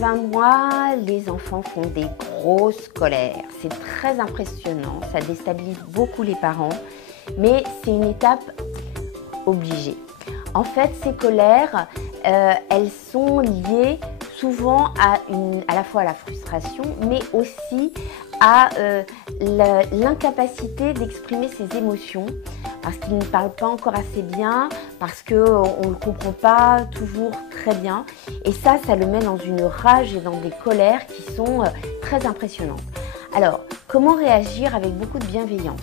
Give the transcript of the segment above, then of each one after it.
20 mois, les enfants font des grosses colères. C'est très impressionnant, ça déstabilise beaucoup les parents, mais c'est une étape obligée. En fait, ces colères, elles sont liées souvent à la fois à la frustration, mais aussi à l'incapacité d'exprimer ses émotions, parce qu'il ne parle pas encore assez bien, parce qu'on ne le comprend pas toujours très bien. Et ça le met dans une rage et dans des colères qui sont très impressionnantes. Alors, comment réagir avec beaucoup de bienveillance?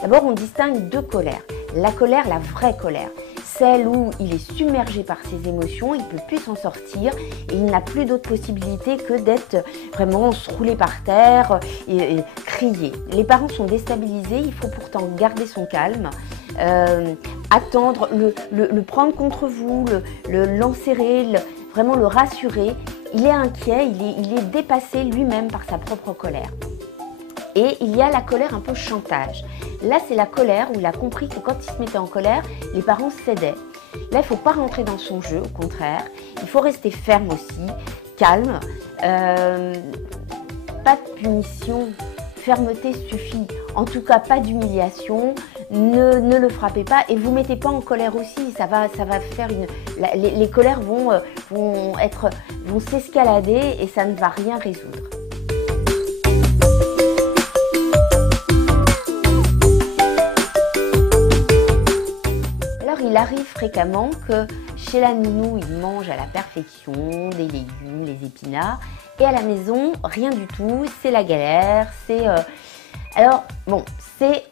D'abord, on distingue deux colères. La colère, la vraie colère. Celle où il est submergé par ses émotions, il ne peut plus s'en sortir et il n'a plus d'autre possibilité que d'être vraiment se rouler par terre et crier. Les parents sont déstabilisés, il faut pourtant garder son calme, attendre, le prendre contre vous, l'enserrer, vraiment le rassurer. Il est inquiet, il est dépassé lui-même par sa propre colère. Et il y a la colère un peu chantage. Là, c'est la colère où il a compris que quand il se mettait en colère, les parents cédaient. Là, il ne faut pas rentrer dans son jeu, au contraire. Il faut rester ferme aussi, calme. Pas de punition, fermeté suffit. En tout cas, pas d'humiliation. Ne le frappez pas et vous ne mettez pas en colère aussi. Ça va faire les colères vont s'escalader et ça ne va rien résoudre. Il arrive fréquemment que chez la nounou, il mange à la perfection des légumes, les épinards, et à la maison, rien du tout, c'est la galère, Alors, bon, c'est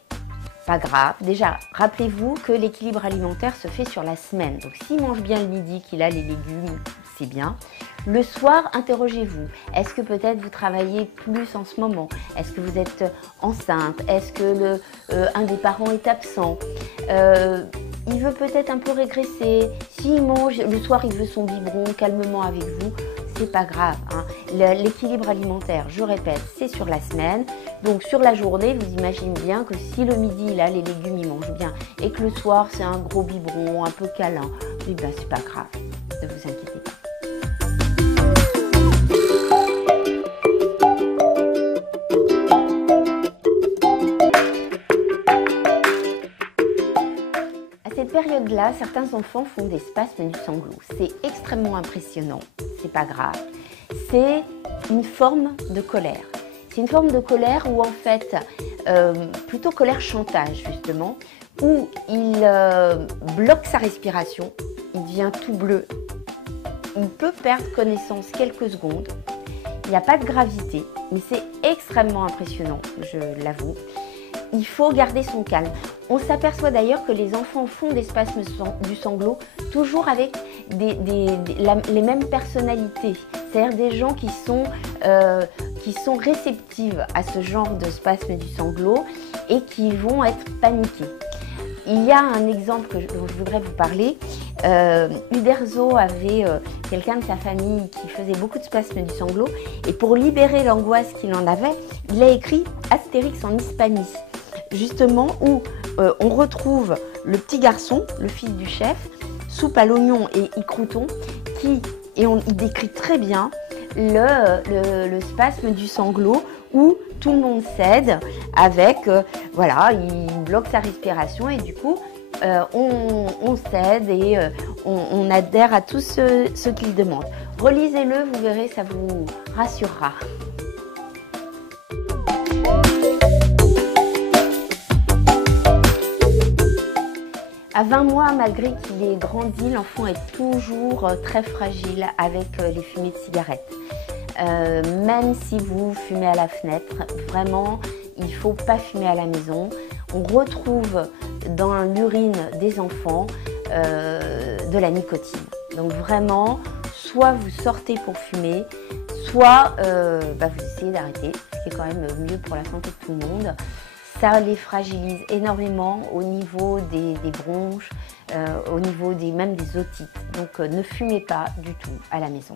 pas grave. Déjà, rappelez-vous que l'équilibre alimentaire se fait sur la semaine. Donc, s'il mange bien le midi, qu'il a les légumes, c'est bien. Le soir, interrogez-vous. Est-ce que peut-être vous travaillez plus en ce moment? Est-ce que vous êtes enceinte? Est-ce que un des parents est absent? Il veut peut-être un peu régresser. S'il mange, le soir il veut son biberon calmement avec vous, c'est pas grave. Hein. L'équilibre alimentaire, je répète, c'est sur la semaine. Donc sur la journée, vous imaginez bien que si le midi, là, les légumes, il mange bien, et que le soir, c'est un gros biberon, un peu câlin, eh bien c'est pas grave, ne vous inquiétez pas. À cette période-là, certains enfants font des spasmes du sanglot. C'est extrêmement impressionnant, c'est pas grave. C'est une forme de colère. C'est une forme de colère où en fait, plutôt colère chantage justement, où il bloque sa respiration, il devient tout bleu, il peut perdre connaissance quelques secondes. Il n'y a pas de gravité, mais c'est extrêmement impressionnant, je l'avoue. Il faut garder son calme. On s'aperçoit d'ailleurs que les enfants font des spasmes du sanglot toujours avec les mêmes personnalités. C'est-à-dire des gens qui sont réceptives à ce genre de spasmes du sanglot et qui vont être paniqués. Il y a un exemple dont je voudrais vous parler. Uderzo avait quelqu'un de sa famille qui faisait beaucoup de spasmes du sanglot et pour libérer l'angoisse qu'il en avait, il a écrit Astérix en Hispanie, justement où on retrouve le petit garçon, le fils du chef, soupe à l'oignon et croûton, il décrit très bien le spasme du sanglot où tout le monde cède avec, voilà, il bloque sa respiration et du coup, on cède et on adhère à tout ce qu'il demande. Relisez-le, vous verrez, ça vous rassurera. À 20 mois, malgré qu'il ait grandi, l'enfant est toujours très fragile avec les fumées de cigarettes. Même si vous fumez à la fenêtre, vraiment, il ne faut pas fumer à la maison. On retrouve dans l'urine des enfants de la nicotine. Donc vraiment, soit vous sortez pour fumer, soit vous essayez d'arrêter, ce qui est quand même mieux pour la santé de tout le monde. Ça les fragilise énormément au niveau des bronches, au niveau même des otites. Donc ne fumez pas du tout à la maison.